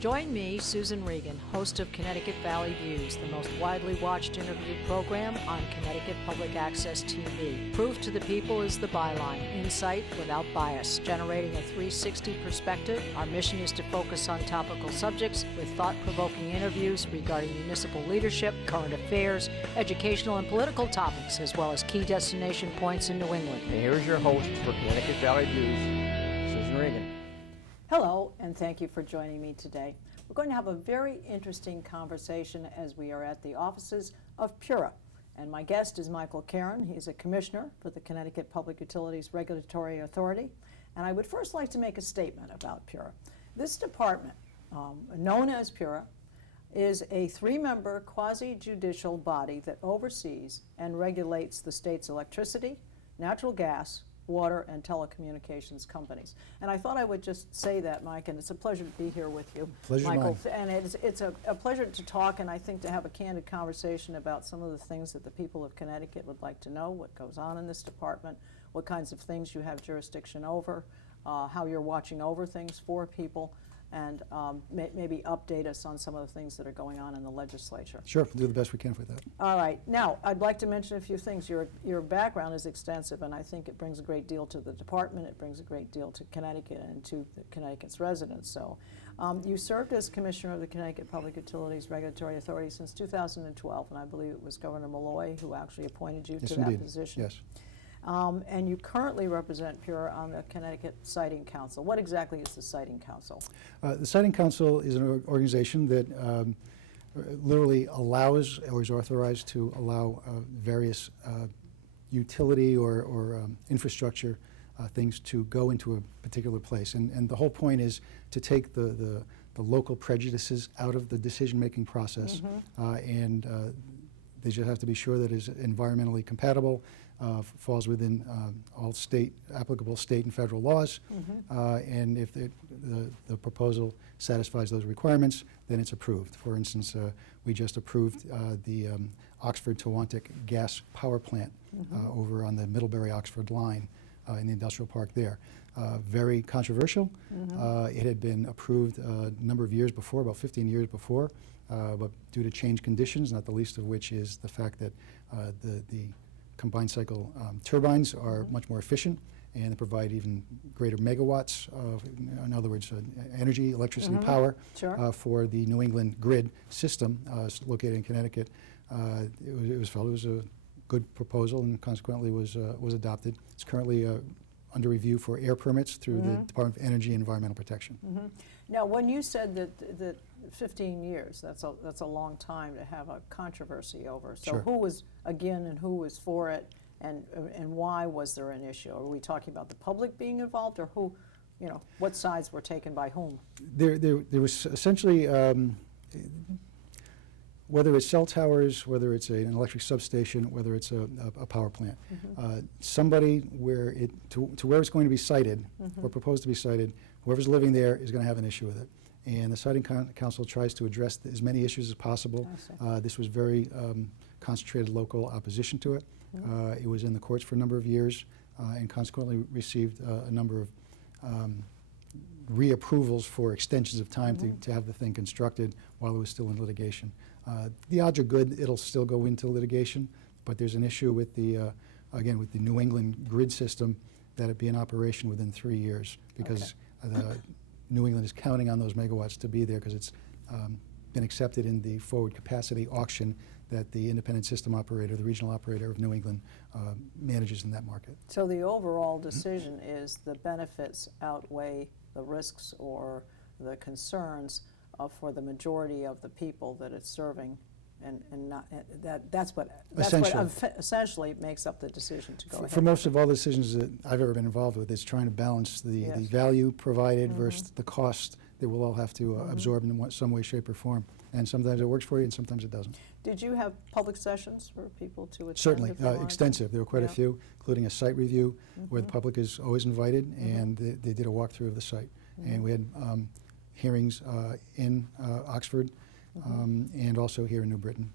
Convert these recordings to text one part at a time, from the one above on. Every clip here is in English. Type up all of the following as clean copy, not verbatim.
Join me, Susan Regan, host of Connecticut Valley Views, the most widely watched interview program on Connecticut Public Access TV. Proof to the people is the byline. Insight without bias, generating a 360 perspective. Our mission is to focus on topical subjects with thought-provoking interviews regarding municipal leadership, current affairs, educational and political topics, as well as key destination points in New England. And here is your host for Connecticut Valley Views, Susan Regan. Hello, and thank you for joining me today. We're going to have a very interesting conversation as we are at the offices of PURA. And my guest is Michael Caron. He's a commissioner for the Connecticut Public Utilities Regulatory Authority. And I would first like to make a statement about PURA. This department, known as PURA, is a three-member quasi-judicial body that oversees and regulates the state's electricity, natural gas, water, and telecommunications companies. And I thought I would just say that, Mike, and it's a pleasure to be here with you, Pleasure's Michael. mine. And it's a pleasure to talk, and I think to have a candid conversation about some of the things that the people of Connecticut would like to know, what goes on in this department, what kinds of things you have jurisdiction over, how you're watching over things for people, and maybe update us on some of the things that are going on in the legislature. Sure, we'll do the best we can with that. All right. Now, I'd like to mention a few things. Your background is extensive, and I think it brings a great deal to the department. It brings a great deal to Connecticut and to Connecticut's residents. So, you served as Commissioner of the Connecticut Public Utilities Regulatory Authority since 2012, and I believe it was Governor Malloy who actually appointed you to that position. Yes. And you currently represent PURA on the Connecticut Siting Council. What exactly is the Siting Council? The Siting Council is an organization that literally allows or is authorized to allow various utility or infrastructure things to go into a particular place. And the whole point is to take the local prejudices out of the decision-making process, and they just have to be sure that it's environmentally compatible, falls within all applicable state and federal laws, and if the proposal satisfies those requirements, then it's approved. For instance, we just approved the Oxford Tewantic gas power plant over on the Middlebury-Oxford line in the industrial park there. Very controversial. It had been approved a number of years before, about 15 years before, but due to changed conditions, not the least of which is the fact that the combined cycle turbines are much more efficient and they provide even greater megawatts of, in other words, energy, electricity, power for the New England grid system located in Connecticut. It was felt it was a good proposal and consequently was adopted. It's currently under review for air permits through the Department of Energy and Environmental Protection. Now, when you said that 15 years, that's a long time to have a controversy over. So Sure. who was again and who was for it, and why was there an issue? Are we talking about the public being involved, or who, what sides were taken by whom? There was essentially, whether it's cell towers, whether it's an electric substation, whether it's a power plant, somebody to where it's going to be sited or proposed to be sited, whoever's living there is going to have an issue with it. And the Siting Council tries to address as many issues as possible. This was very concentrated local opposition to it. It was in the courts for a number of years and consequently received a number of reapprovals for extensions of time to have the thing constructed while it was still in litigation. The odds are good it'll still go into litigation, but there's an issue with the, again, with the New England grid system that it be in operation within 3 years because New England is counting on those megawatts to be there because it's been accepted in the forward capacity auction that the independent system operator, the regional operator of New England, manages in that market. So the overall decision is the benefits outweigh the risks or the concerns for the majority of the people that it's serving, and not that's what essentially makes up the decision to go ahead. For most of all the decisions that I've ever been involved with, it's trying to balance the value provided versus the cost that we'll all have to absorb in some way, shape, or form. And sometimes it works for you, and sometimes it doesn't. Did you have public sessions for people to attend? Certainly, extensive. There were quite a few, including a site review where the public is always invited, and they did a walkthrough of the site. And we had hearings in Oxford and also here in New Britain.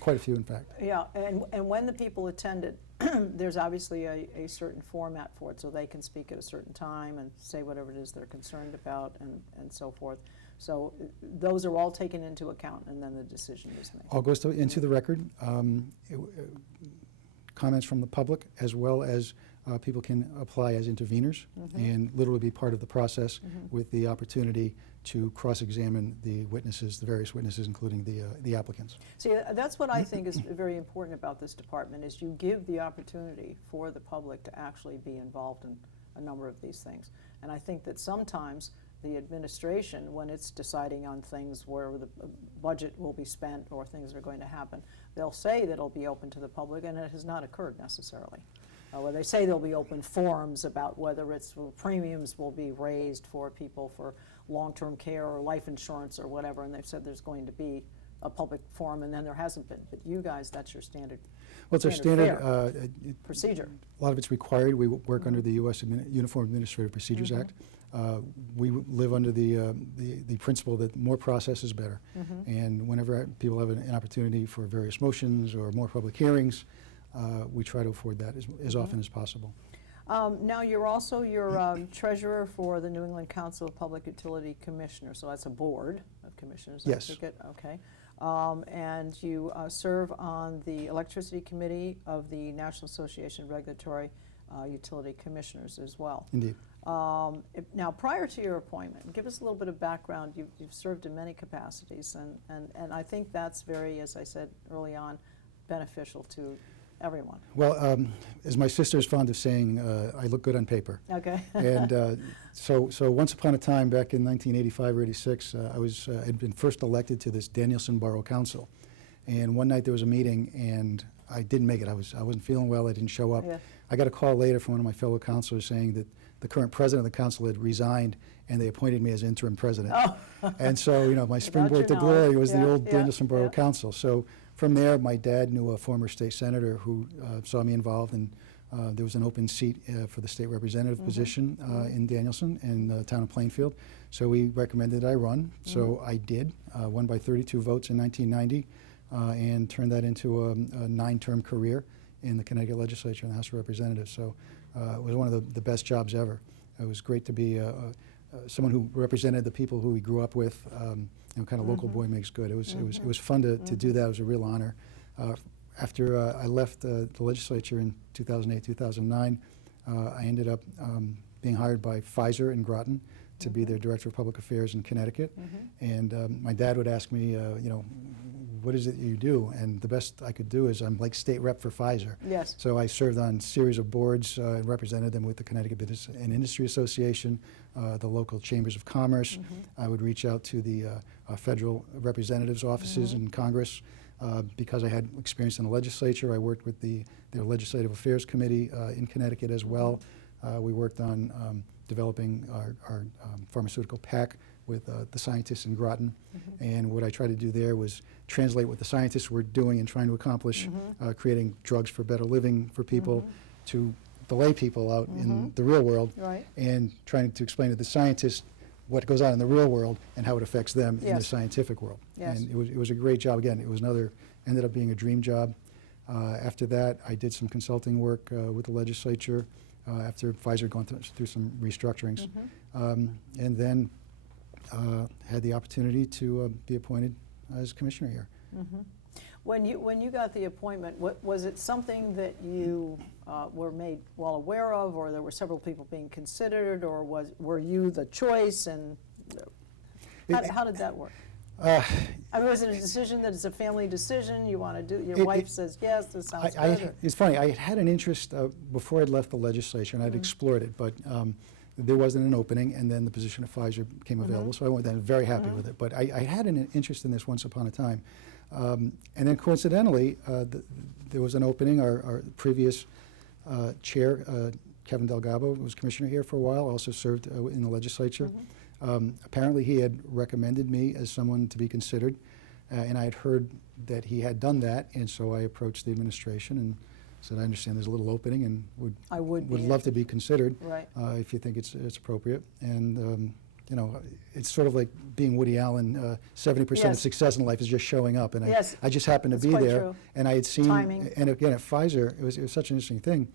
Quite a few, in fact. Yeah, and when the people attended, there's obviously a certain format for it, so they can speak at a certain time and say whatever it is they're concerned about and so forth. So those are all taken into account, and then the decision is made. All goes into the record. Comments from the public, as well as people can apply as interveners and literally be part of the process with the opportunity to cross-examine the witnesses, the various witnesses, including the applicants. See, that's what I think is very important about this department, is you give the opportunity for the public to actually be involved in a number of these things. And I think that sometimes the administration, when it's deciding on things where the budget will be spent or things are going to happen, they'll say that it'll be open to the public, and it has not occurred necessarily. Where they say there'll be open forums about whether it's premiums will be raised for people for long-term care or life insurance or whatever, and they've said there's going to be a public forum, and then there hasn't been. But you guys, that's your standard. Well, it's our standard procedure. A lot of it's required. We work under the U.S. Uniform Administrative Procedures Act. We live under the principle that more process is better. And whenever people have an opportunity for various motions or more public hearings, we try to afford that as often as possible. Now, you're also treasurer for the New England Council of Public Utility Commissioners, so that's a board of commissioners. Yes. I take it? Okay. And you serve on the Electricity Committee of the National Association of Regulatory Utility Commissioners as well. Indeed. Now, prior to your appointment, give us a little bit of background. You've served in many capacities, and I think that's very, as I said early on, beneficial to everyone. Well, as my sister is fond of saying, I look good on paper. Okay. And so once upon a time, back in 1985 or 86, I had been first elected to this Danielson Borough Council. And one night there was a meeting, and I didn't make it. I wasn't feeling well. I didn't show up. Yeah. I got a call later from one of my fellow councilors saying that the current president of the council had resigned, and they appointed me as interim president. Oh. And so, my springboard to your glory knowledge. was the Yeah, old yeah, Danielson Borough yeah. Council. So from there, my dad knew a former state senator who saw me involved, and there was an open seat for the state representative position in Danielson and the town of Plainfield. So we recommended I run. So I did, won by 32 votes in 1990, and turned that into a 9-term career in the Connecticut legislature and the House of Representatives. So it was one of the best jobs ever. It was great to be someone who represented the people who we grew up with. Kind of local boy makes good. It was fun to do that. It was a real honor. After I left the legislature in 2008, 2009, I ended up being hired by Pfizer in Groton to be their director of public affairs in Connecticut. And my dad would ask me, what is it you do? And the best I could do is I'm like state rep for Pfizer. Yes. So I served on a series of boards and represented them with the Connecticut Business and Industry Association, the local chambers of commerce. I would reach out to the federal representatives' offices in Congress. Because I had experience in the legislature, I worked with their Legislative Affairs Committee in Connecticut as well. We worked on developing our pharmaceutical pack with the scientists in Groton. And what I tried to do there was translate what the scientists were doing and trying to accomplish, creating drugs for better living for people, to the lay people out in the real world, and trying to explain to the scientists what goes on in the real world and how it affects them in the scientific world. And it was a great job. Again, it was ended up being a dream job. After that, I did some consulting work with the legislature after Pfizer had gone through some restructurings. And then had the opportunity to be appointed as commissioner here. When you got the appointment, was it something that you were made well aware of, or there were several people being considered, or were you the choice, and how did that work? I mean, was it a decision that it's a family decision, you want to do, your wife says, yes, this sounds good? It's funny, I had an interest before I'd left the legislature, and I'd explored it, but there wasn't an opening, and then the position of Pfizer became available, so I went there very happy with it. But I had an interest in this once upon a time. And then coincidentally, there was an opening. Our previous chair, Kevin Delgado, was commissioner here for a while, also served in the legislature. Apparently he had recommended me as someone to be considered, and I had heard that he had done that, and so I approached the administration and said, I understand there's a little opening and would love to be considered if you think it's appropriate. And you know, it's sort of like being Woody Allen, 70% of Yes. success in life is just showing up. And Yes, I just happened to that's be quite there. true. And I had seen, Timing. and again, at Pfizer, it was such an interesting thing.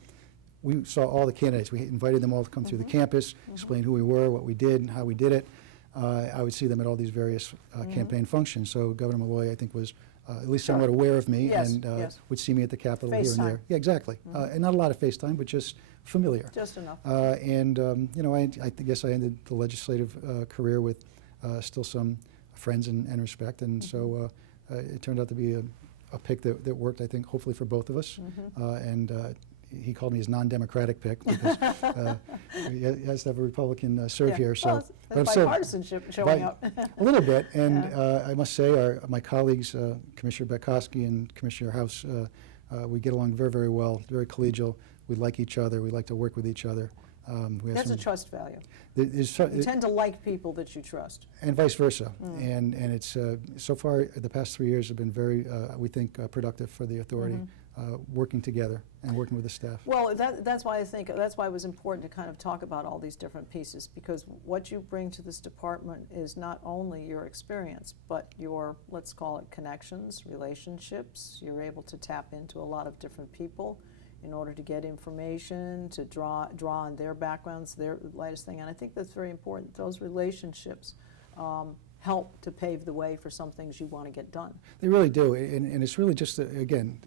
We saw all the candidates. We invited them all to come through the campus, explain who we were, what we did, and how we did it. I would see them at all these various campaign functions. So Governor Malloy, I think, was at least somewhat aware of me Yes, and yes. would see me at the Capitol here and FaceTime. there. Yeah, exactly. And not a lot of FaceTime, but just familiar. Just enough. You know, I guess I ended the legislative career with still some friends and respect, and so it turned out to be a pick that worked, I think, hopefully for both of us. He called me his non-democratic pick because he has to have a Republican serve Yeah. here. So, Well, but I'm that's still bipartisanship showing up. a little bit, and I must say, my colleagues, Commissioner Bekowski and Commissioner House, we get along very, very well, very collegial. We like each other. We like to work with each other. We have That's a some- trust value. there's You tend to like people that you trust. and vice versa. And it's so far the past 3 years have been very, we think, productive for the authority, working together and working with the staff. Well, that's why that's why it was important to kind of talk about all these different pieces, because what you bring to this department is not only your experience, but your, let's call it, connections, relationships. You're able to tap into a lot of different people in order to get information, to draw on their backgrounds, their latest thing. And I think that's very important. Those relationships help to pave the way for some things you want to get done. They really do, and it's really just, again,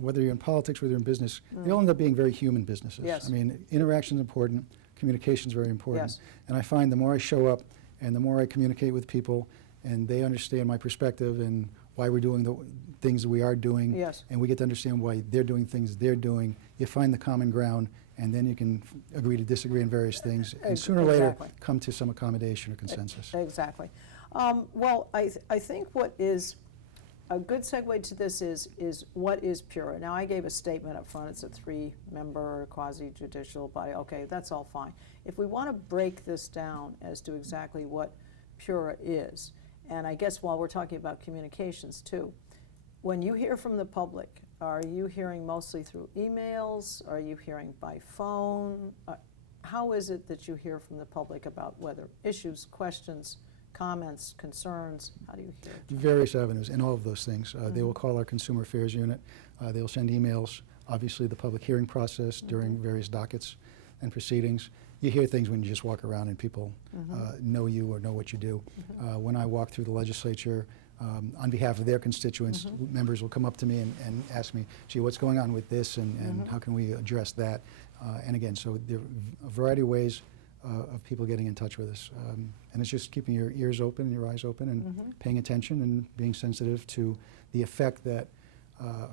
whether you're in politics, whether you're in business, they all end up being very human businesses. Yes. I mean, interaction is important, communication is very important. Yes. And I find the more I show up and the more I communicate with people and they understand my perspective and why we're doing the things that we are doing, Yes. and we get to understand why they're doing things they're doing, you find the common ground, and then you can agree to disagree on various things, and sooner or later Exactly. come to some accommodation or consensus. Exactly. Well, I think what is a good segue to this is what is PURA? Now, I gave a statement up front. It's a 3-member quasi-judicial body. Okay, that's all fine. If we want to break this down as to exactly what PURA is, and I guess while we're talking about communications too, when you hear from the public, are you hearing mostly through emails? Are you hearing by phone? How is it that you hear from the public about whether issues, questions, comments, concerns? How do you hear it? Various avenues, and all of those things. They will call our Consumer Affairs Unit. They will send emails. Obviously, the public hearing process during various dockets and proceedings. You hear things when you just walk around and people know you or know what you do. When I walk through the legislature, on behalf of their constituents, members will come up to me and ask me, gee, what's going on with this, and how can we address that? And again, so there are a variety of ways of people getting in touch with us. And it's just keeping your ears open and your eyes open and paying attention and being sensitive to the effect that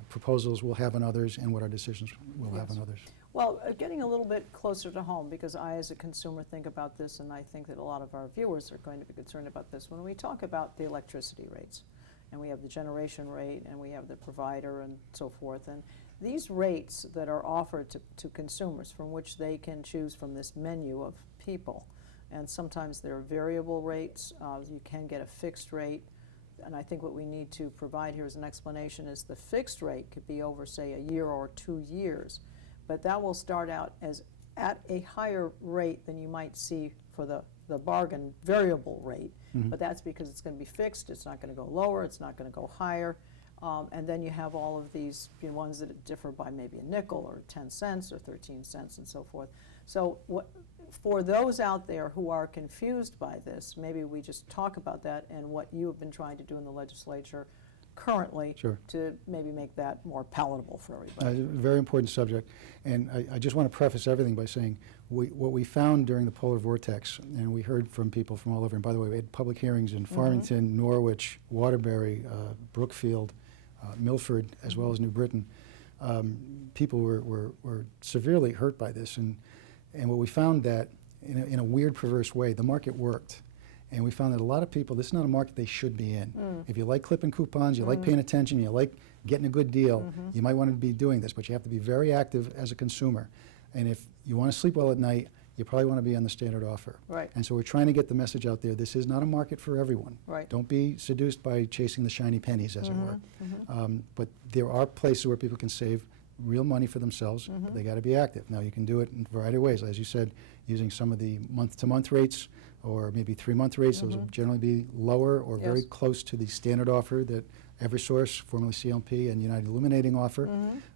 proposals will have on others and what our decisions will have on others. Well, getting a little bit closer to home, because I as a consumer think about this, and I think that a lot of our viewers are going to be concerned about this. When we talk about the electricity rates, and we have the generation rate, and we have the provider and so forth, and these rates that are offered to consumers from which they can choose from this menu of people, and sometimes there are variable rates, you can get a fixed rate, and I think what we need to provide here as an explanation is the fixed rate could be over, say, a year or 2 years, but that will start out as at a higher rate than you might see for the bargain variable rate, but that's because it's going to be fixed, it's not going to go lower, it's not going to go higher, and then you have all of these ones that differ by maybe a nickel or 10 cents or 13 cents and so forth. So for those out there who are confused by this, maybe we just talk about that and what you have been trying to do in the legislature currently to maybe make that more palatable for everybody. Very important subject. And I just want to preface everything by saying what we found during the polar vortex, and we heard from people from all over, and by the way, we had public hearings in Farmington, Norwich, Waterbury, Brookfield, Milford, as well as New Britain. People were severely hurt by this, and what we found that in a weird, perverse way, the market worked. And we found that a lot of people, this is not a market they should be in. If you like clipping coupons, you like paying attention, you like getting a good deal, you might want to be doing this, but you have to be very active as a consumer. And if you want to sleep well at night, you probably want to be on the standard offer. Right. And so we're trying to get the message out there, this is not a market for everyone. Right. Don't be seduced by chasing the shiny pennies, as it were. But there are places where people can save real money for themselves, but they got to be active. Now, you can do it in a variety of ways. As you said, using some of the month-to-month rates, or maybe 3-month rates. Those will generally be lower or very close to the standard offer that Eversource, formerly CLP, and United Illuminating offer.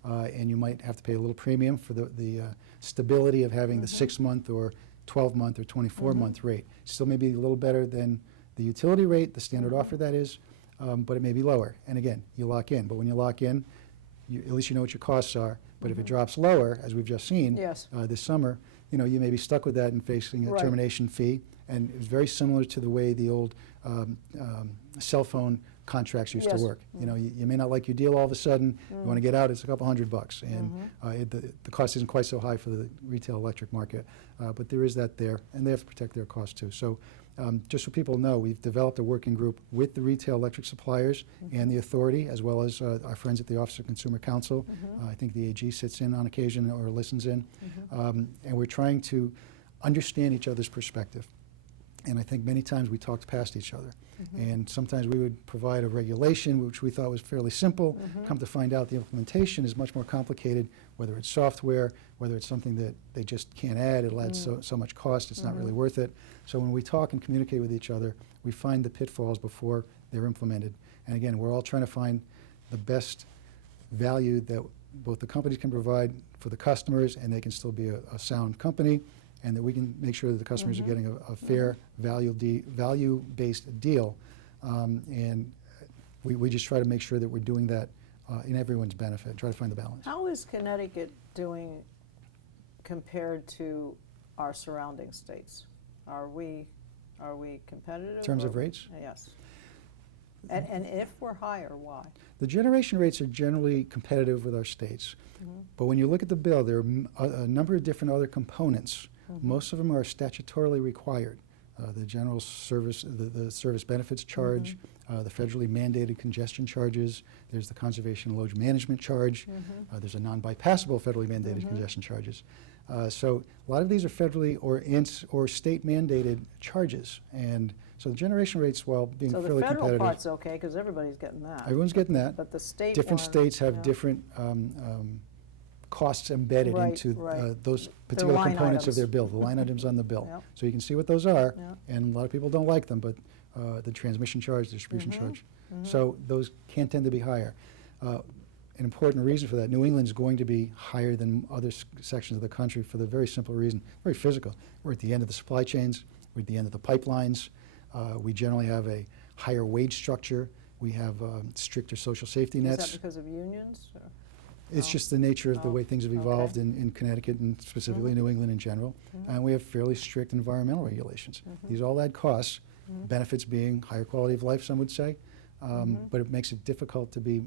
And you might have to pay a little premium for the stability of having the 6-month or 12-month or 24-month rate. Still may be a little better than the utility rate, the standard offer that is, but it may be lower. And again, you lock in. But when you lock in, at least you know what your costs are. But if it drops lower, as we've just seen this summer, you know, you may be stuck with that and facing a termination fee. And it was very similar to the way the old cell phone contracts used to work. You know, you may not like your deal all of a sudden. You want to get out, it's a couple $100. And the cost isn't quite so high for the retail electric market. But there is that there, and they have to protect their costs too. So just so people know, we've developed a working group with the retail electric suppliers and the authority, as well as our friends at the Office of Consumer Counsel. I think the AG sits in on occasion or listens in. And we're trying to understand each other's perspective. And I think many times we talked past each other. And sometimes we would provide a regulation which we thought was fairly simple. Come to find out the implementation is much more complicated, whether it's software, whether it's something that they just can't add, it'll add so much cost, it's not really worth it. So when we talk and communicate with each other, we find the pitfalls before they're implemented. And again, we're all trying to find the best value that both the companies can provide for the customers, and they can still be a sound company, and that we can make sure that the customers are getting a fair value-based deal. And we just try to make sure that we're doing that in everyone's benefit, try to find the balance. How is Connecticut doing compared to our surrounding states? Are we competitive? In terms of rates? Yes. And if we're higher, why? The generation rates are generally competitive with our states. But when you look at the bill, there are a number of different other components. Most of them are statutorily required. The general service, the service benefits charge, the federally mandated congestion charges, there's the conservation load management charge, there's a non-bypassable federally mandated congestion charges. So a lot of these are federally or state mandated charges. And so the generation rates, while being fairly competitive. So the federal part's okay, because everybody's getting that. Everyone's getting that. But the state different one, states have different costs embedded into those particular components of their bill, the line items on the bill. So you can see what those are, and a lot of people don't like them, but the transmission charge, the distribution charge. So those can tend to be higher. An important reason for that, New England's going to be higher than other sections of the country for the very simple reason, very physical. We're at the end of the supply chains, we're at the end of the pipelines, we generally have a higher wage structure, we have stricter social safety nets. Is that because of unions? Or? It's just the nature of the way things have evolved in Connecticut and specifically New England in general. And we have fairly strict environmental regulations. These all add costs, benefits being higher quality of life, some would say, but it makes it difficult to be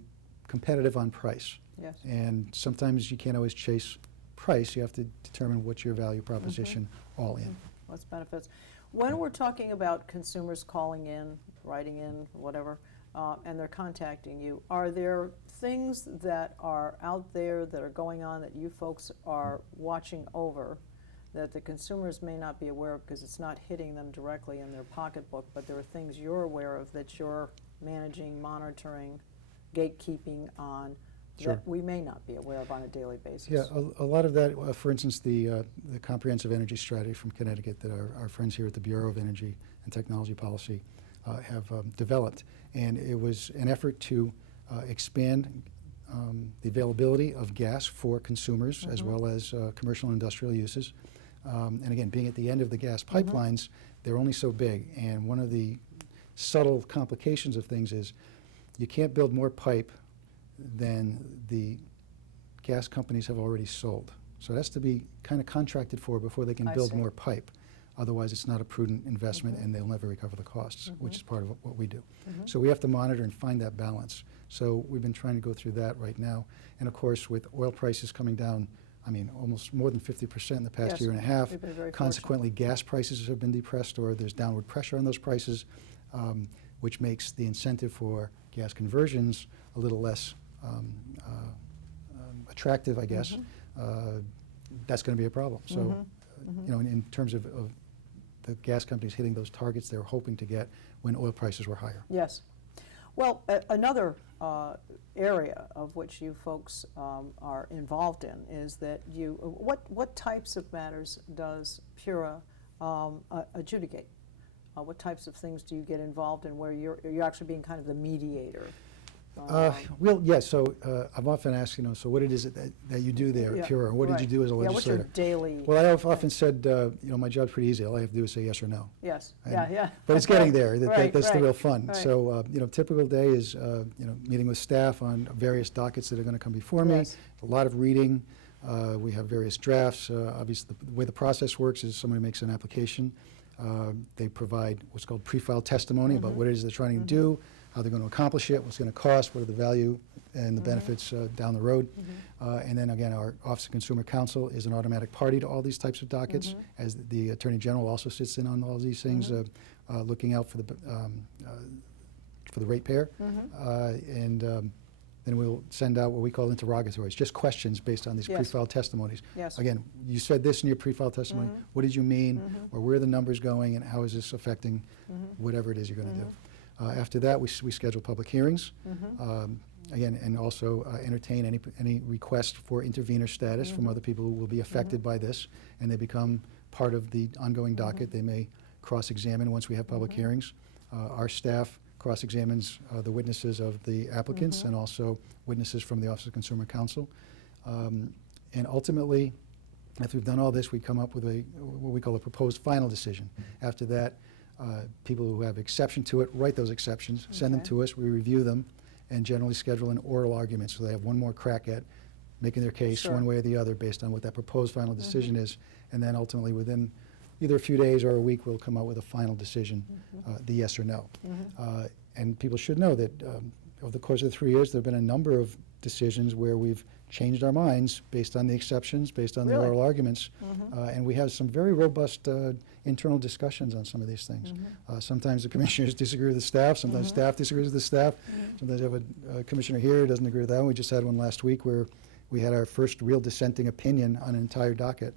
competitive on price. Yes. And sometimes you can't always chase price. You have to determine what's your value proposition all in. What's benefits? When we're talking about consumers calling in, writing in, whatever, and they're contacting you, are there things that are out there that are going on that you folks are watching over that the consumers may not be aware of because it's not hitting them directly in their pocketbook, but there are things you're aware of that you're managing, monitoring, gatekeeping on that we may not be aware of on a daily basis? Yeah, a lot of that, for instance, the comprehensive energy strategy from Connecticut that our friends here at the Bureau of Energy and Technology Policy have developed. And it was an effort to expand the availability of gas for consumers as well as commercial and industrial uses. And again, being at the end of the gas pipelines, they're only so big. And one of the subtle complications of things is you can't build more pipe than the gas companies have already sold. So it has to be kind of contracted for before they can build more pipe. Otherwise, it's not a prudent investment and they'll never recover the costs, which is part of what we do. So we have to monitor and find that balance. So we've been trying to go through that right now. And of course, with oil prices coming down, I mean, almost more than 50% in the past year and a half, consequently gas prices have been depressed or there's downward pressure on those prices, which makes the incentive for gas conversions a little less attractive, I guess. That's going to be a problem. So, you know, in terms of the gas companies hitting those targets they were hoping to get when oil prices were higher. Yes. Well, another area of which you folks are involved in is that you, what types of matters does PURA adjudicate? What types of things do you get involved in where you're actually being kind of the mediator? Well, yes, so I'm often asked, so what it is that you do there at PURA, or what did you do as a legislator? What's your daily? Well, I've often said, my job's pretty easy. All I have to do is say yes or no. Yes, And- yeah. But it's getting there. That's the right, real fun. right. So, typical day is, meeting with staff on various dockets that are going to come before me. Yes. A lot of reading. We have various drafts. Obviously, the way the process works is somebody makes an application. They provide what's called pre-filed testimony about what it is they're trying to do, how they're going to accomplish it, what's going to cost, what are the value and the benefits down the road. And then again, our Office of Consumer Counsel is an automatic party to all these types of dockets, as the Attorney General also sits in on all these things, looking out for the ratepayer. Then we'll send out what we call interrogatories, just questions based on these Yes. pre-filed testimonies. Yes. Again, you said this in your pre-filed testimony. What did you mean? Or where are the numbers going, and how is this affecting whatever it is you're going to do? After that, we schedule public hearings. Again, and also entertain any request for intervener status from other people who will be affected by this, and they become part of the ongoing docket. They may cross-examine once we have public hearings. Our staff cross-examines the witnesses of the applicants and also witnesses from the Office of Consumer Counsel. And ultimately, after we've done all this, we come up with what we call a proposed final decision. After that, people who have exception to it write those exceptions, send them to us, we review them, and generally schedule an oral argument, so they have one more crack at making their case Sure. one way or the other based on what that proposed final decision is. And then ultimately, within either a few days or a week, we'll come out with a final decision, the yes or no. And people should know that over the course of the 3 years, there have been a number of decisions where we've changed our minds based on the exceptions, based on the Really? oral arguments. And we have some very robust internal discussions on some of these things. Sometimes the commissioners disagree with the staff, sometimes staff disagrees with the staff. Sometimes you have a commissioner here who doesn't agree with that. We just had one last week where we had our first real dissenting opinion on an entire docket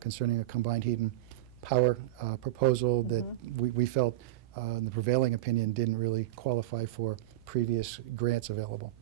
concerning a combined heat and power proposal that we felt the prevailing opinion didn't really qualify for previous grants available.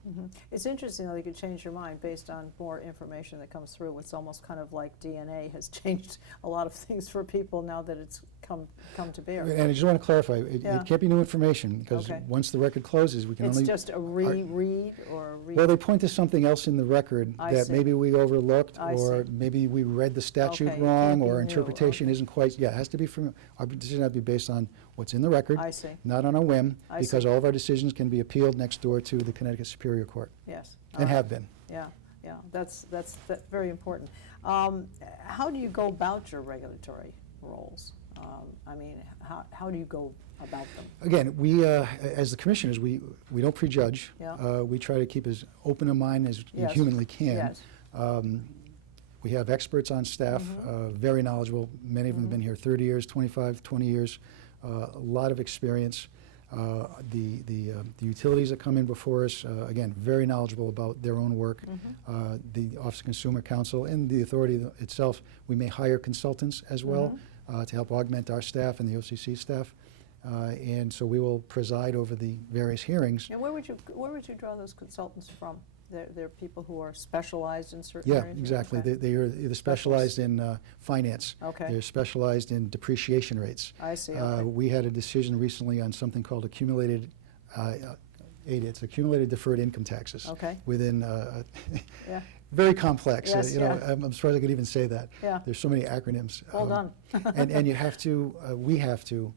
It's interesting though you could change your mind based on more information that comes through. It's almost kind of like DNA has changed a lot of things for people now that it's come to bear. And I just want to clarify, it can't be new information, because Okay. once the record closes, we can It's only... just a reread or a read? Well, they point to something else in the record I that see. maybe we overlooked, I or see. maybe we read the statute Okay, it wrong, can't be or new, interpretation okay. isn't quite, it has to be from, our decision has to be based on what's in the record, I see. not on a whim, I because see. all of our decisions can be appealed next door to the Connecticut Superior Court, Yes. and have been. Yeah, that's very important. How do you go about your regulatory roles? I mean, how do you go about them? Again, we, as the commissioners, we don't prejudge. Yeah. We try to keep as open a mind as we Yes. humanly can. Yes. We have experts on staff, very knowledgeable. Many of them have been here 30 years, 25, 20 years, a lot of experience. The utilities that come in before us, again, very knowledgeable about their own work. The Office of Consumer Counsel and the authority itself, we may hire consultants as well to help augment our staff and the OCC staff. And so we will preside over the various hearings. And where would you draw those consultants from? They're people who are specialized in certain Yeah, areas? exactly. Okay. They are either specialized in finance. Okay. They're specialized in depreciation rates. I see, okay. We had a decision recently on something called accumulated, it's accumulated deferred income taxes. Okay. Within, Yeah. very complex. Yes, yeah. I'm surprised I could even say that. Yeah. There's so many acronyms. Well done. and you have to, we have to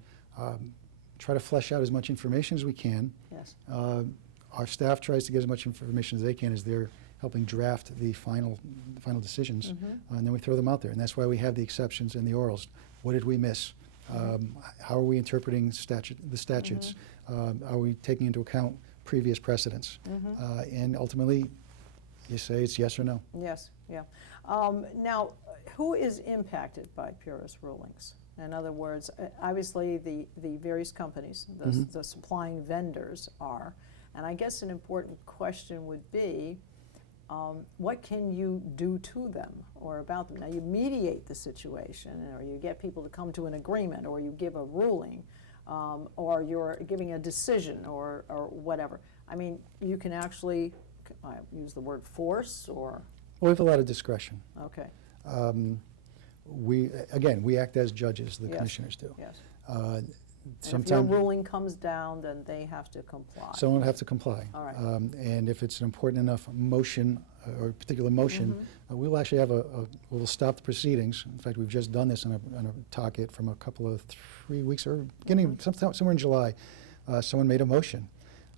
try to flesh out as much information as we can. Yes. Our staff tries to get as much information as they can as they're helping draft the final decisions, and then we throw them out there. And that's why we have the exceptions and the orals. What did we miss? How are we interpreting the statutes? Are we taking into account previous precedents? And ultimately, you say it's yes or no. Yes, yeah. Now, who is impacted by PURA's rulings? In other words, obviously the various companies, the supplying vendors are, and I guess an important question would be, what can you do to them or about them? Now, you mediate the situation, or you get people to come to an agreement, or you give a ruling, or you're giving a decision, or whatever. I mean, you can actually use the word force, or? Well, we have a lot of discretion. Okay. We act as judges, the Yes. commissioners do. Yes. And if sometime your ruling comes down, then they have to comply. someone would have to comply. All right. And if it's an important enough motion or a particular motion, we'll actually have we'll stop the proceedings. In fact, we've just done this on a docket from a couple of 3 weeks or beginning somewhere in July. Someone made a motion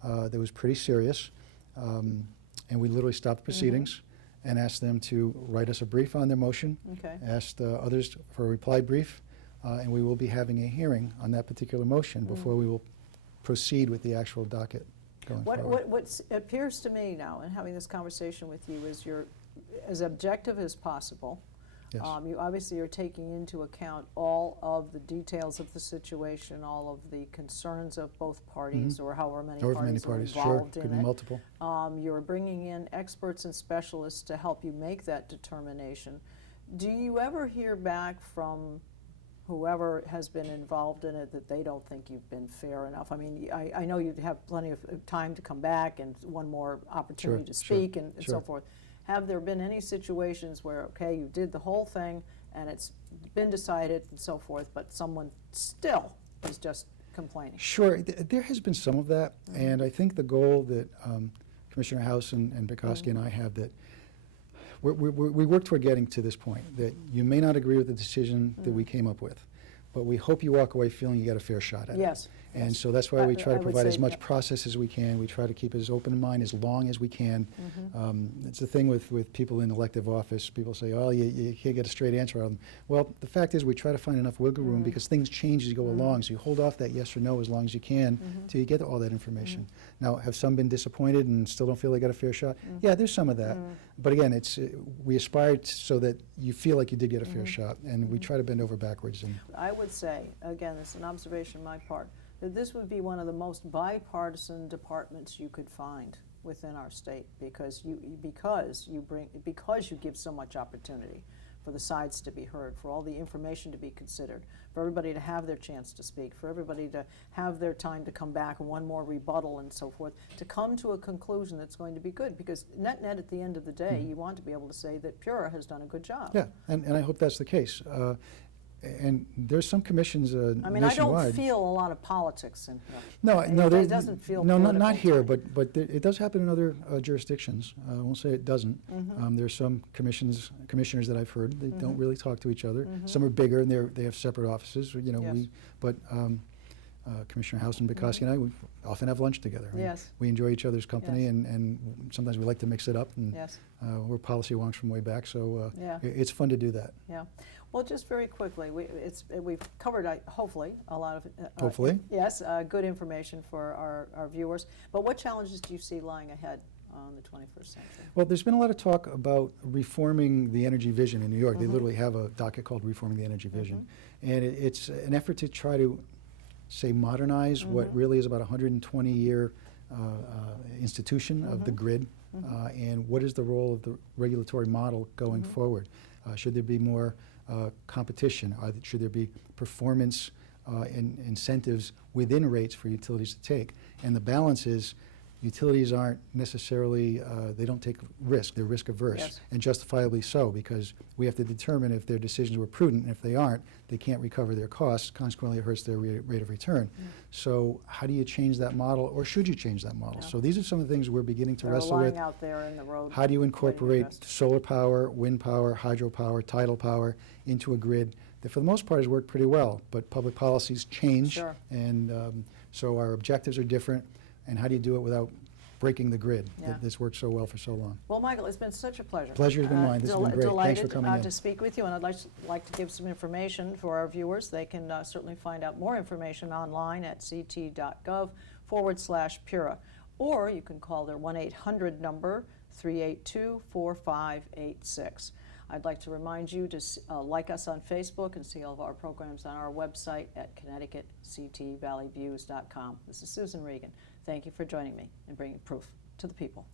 that was pretty serious, and we literally stopped the proceedings and asked them to write us a brief on their motion. Okay. Asked others for a reply brief, and we will be having a hearing on that particular motion before we will proceed with the actual docket going forward. What appears to me now, in having this conversation with you, is you're as objective as possible. Yes. You obviously are taking into account all of the details of the situation, all of the concerns of both parties, or however many parties are involved Could in be it. multiple. You're bringing in experts and specialists to help you make that determination. Do you ever hear back from whoever has been involved in it that they don't think you've been fair enough? I mean, I know you have plenty of time to come back and one more opportunity to speak and so forth. Have there been any situations where, okay, you did the whole thing and it's been decided and so forth, but someone still is just complaining? Sure, there has been some of that, and I think the goal that Commissioner House and Bukowski and I have, that we work toward getting to this point, that you may not agree with the decision that we came up with, but we hope you walk away feeling you got a fair shot at it. Yes. And so that's why we try I to would provide as say, much yeah. process as we can. We try to keep as open in mind as long as we can. It's the thing with people in elective office. People say, oh, you can't get a straight answer out of them. Well, the fact is we try to find enough wiggle room because things change as you go along. So you hold off that yes or no as long as you can till you get all that information. Now, have some been disappointed and still don't feel they got a fair shot? Yeah, there's some of that. But again, we aspire so that you feel like you did get a fair shot, and we try to bend over backwards. And I would say, again, it's an observation on my part, that this would be one of the most bipartisan departments you could find within our state, because you give so much opportunity for the sides to be heard, for all the information to be considered, for everybody to have their chance to speak, for everybody to have their time to come back and one more rebuttal and so forth, to come to a conclusion that's going to be good. Because net at the end of the day, you want to be able to say that PURA has done a good job. yeah, and I hope that's the case. And there's some commissions I mean, nationwide. I don't feel a lot of politics in here. No, It doesn't feel no, political not here, to me. but it does happen in other jurisdictions. I won't say it doesn't. There's some commissioners that I've heard, they don't really talk to each other. Some are bigger and they have separate offices. You know, Yes. but Commissioner House and Bukowski and I, we often have lunch together. I mean, Yes. we enjoy each other's company, Yes. and sometimes we like to mix it up. And Yes. we're policy wonks from way back, so Yeah. it's fun to do that. Yeah. Well, just very quickly, we've covered, hopefully, a lot of Hopefully. yes, good information for our viewers. But what challenges do you see lying ahead on the 21st century? Well, there's been a lot of talk about reforming the energy vision in New York. They literally have a docket called Reforming the Energy Vision. And it's an effort to try to, say, modernize what really is about a 120-year institution of the grid, and what is the role of the regulatory model going forward. Should there be more competition? Should there be performance incentives within rates for utilities to take? And the balance is, utilities aren't necessarily, they don't take risk, they're risk averse, Yes. and justifiably so, because we have to determine if their decisions were prudent, and if they aren't, they can't recover their costs, consequently it hurts their rate of return. So how do you change that model, or should you change that model? Yeah. So these are some of the things we're beginning to They're wrestle with. lying out there in the road. How do you waiting to be incorporate addressed. solar power, wind power, hydropower, tidal power into a grid that for the most part has worked pretty well, but public policies change, Sure. and so our objectives are different, and how do you do it without breaking the grid Yeah. that's worked so well for so long? Well, Michael, it's been such a pleasure. Pleasure's been mine. This has been great. Thanks for coming in. Delighted to speak with you, and I'd like to give some information for our viewers. They can certainly find out more information online at ct.gov/PURA, or you can call their 1-800 number 382-4586. I'd like to remind you to like us on Facebook and see all of our programs on our website at ConnecticutCTValleyViews.com. This is Susan Regan. Thank you for joining me and bringing proof to the people.